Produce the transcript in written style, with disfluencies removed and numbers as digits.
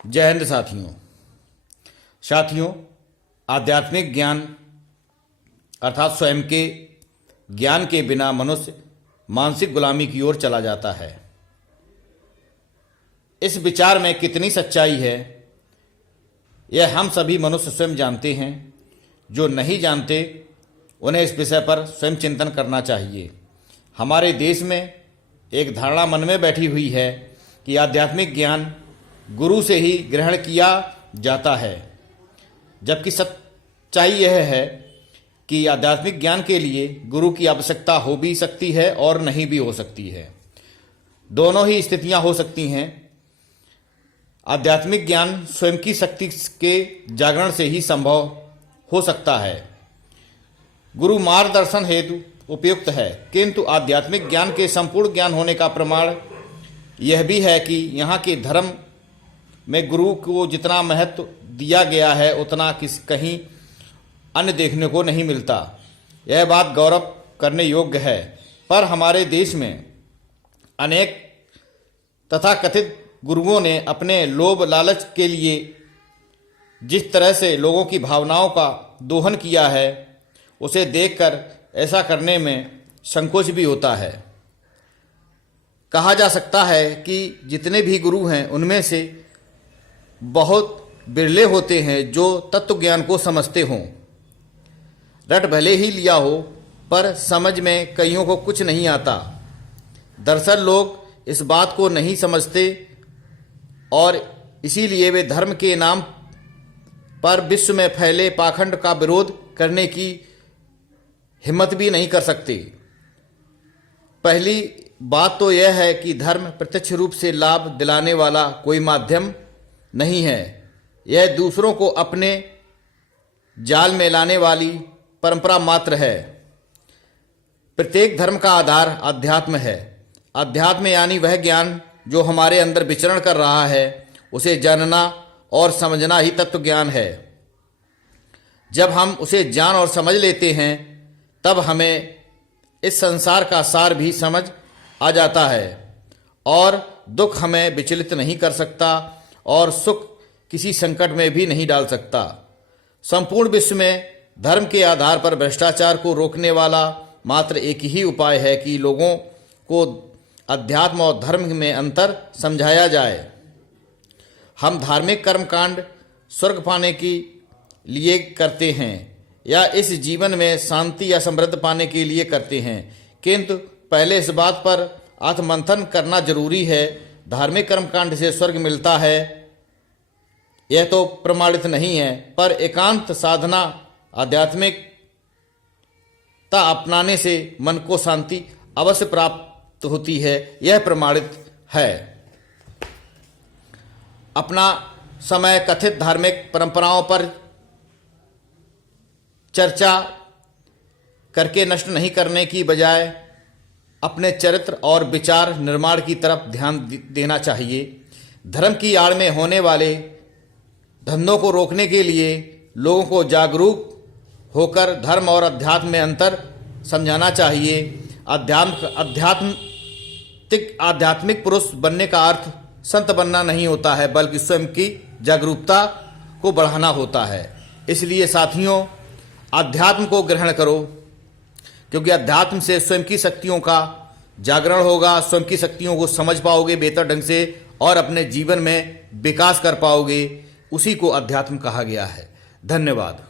जय हिंद साथियों, आध्यात्मिक ज्ञान अर्थात स्वयं के ज्ञान के बिना मनुष्य मानसिक गुलामी की ओर चला जाता है। इस विचार में कितनी सच्चाई है यह हम सभी मनुष्य स्वयं जानते हैं। जो नहीं जानते उन्हें इस विषय पर स्वयं चिंतन करना चाहिए। हमारे देश में एक धारणा मन में बैठी हुई है कि आध्यात्मिक ज्ञान गुरु से ही ग्रहण किया जाता है, जबकि सच्चाई यह है कि आध्यात्मिक ज्ञान के लिए गुरु की आवश्यकता हो भी सकती है और नहीं भी हो सकती है। दोनों ही स्थितियां हो सकती हैं। आध्यात्मिक ज्ञान स्वयं की शक्ति के जागरण से ही संभव हो सकता है। गुरु मार्गदर्शन हेतु उपयुक्त है, किंतु आध्यात्मिक ज्ञान के संपूर्ण ज्ञान होने का प्रमाण यह भी है कि यहाँ के धर्म में गुरु को जितना महत्व दिया गया है उतना कहीं अन्य देखने को नहीं मिलता। यह बात गौरव करने योग्य है। पर हमारे देश में अनेक तथाकथित गुरुओं ने अपने लोभ लालच के लिए जिस तरह से लोगों की भावनाओं का दोहन किया है, उसे देखकर ऐसा करने में संकोच भी होता है। कहा जा सकता है कि जितने भी गुरु हैं उनमें से बहुत बिरले होते हैं जो तत्व ज्ञान को समझते हों। रट भले ही लिया हो पर समझ में कईयों को कुछ नहीं आता। दरअसल लोग इस बात को नहीं समझते और इसीलिए वे धर्म के नाम पर विश्व में फैले पाखंड का विरोध करने की हिम्मत भी नहीं कर सकते। पहली बात तो यह है कि धर्म प्रत्यक्ष रूप से लाभ दिलाने वाला कोई माध्यम नहीं है। यह दूसरों को अपने जाल में लाने वाली परंपरा मात्र है। प्रत्येक धर्म का आधार अध्यात्म है। अध्यात्म यानी वह ज्ञान जो हमारे अंदर विचरण कर रहा है, उसे जानना और समझना ही तत्व ज्ञान है। जब हम उसे जान और समझ लेते हैं तब हमें इस संसार का सार भी समझ आ जाता है और दुख हमें विचलित नहीं कर सकता और सुख किसी संकट में भी नहीं डाल सकता। संपूर्ण विश्व में धर्म के आधार पर भ्रष्टाचार को रोकने वाला मात्र एक ही उपाय है कि लोगों को अध्यात्म और धर्म में अंतर समझाया जाए। हम धार्मिक कर्मकांड स्वर्ग पाने के लिए करते हैं या इस जीवन में शांति या समृद्धि पाने के लिए करते हैं, किंतु पहले इस बात पर आत्ममंथन करना जरूरी है। धार्मिक कर्मकांड से स्वर्ग मिलता है यह तो प्रमाणित नहीं है, पर एकांत साधना आध्यात्मिकता अपनाने से मन को शांति अवश्य प्राप्त होती है, यह प्रमाणित है। अपना समय कथित धार्मिक परंपराओं पर चर्चा करके नष्ट नहीं करने की बजाय अपने चरित्र और विचार निर्माण की तरफ ध्यान देना चाहिए। धर्म की आड़ में होने वाले धंधों को रोकने के लिए लोगों को जागरूक होकर धर्म और अध्यात्म में अंतर समझाना चाहिए। आध्यात्मिक पुरुष बनने का अर्थ संत बनना नहीं होता है, बल्कि स्वयं की जागरूकता को बढ़ाना होता है। इसलिए साथियों, अध्यात्म को ग्रहण करो, क्योंकि अध्यात्म से स्वयं की शक्तियों का जागरण होगा। स्वयं की शक्तियों को समझ पाओगे बेहतर ढंग से और अपने जीवन में विकास कर पाओगे। उसी को अध्यात्म कहा गया है। धन्यवाद।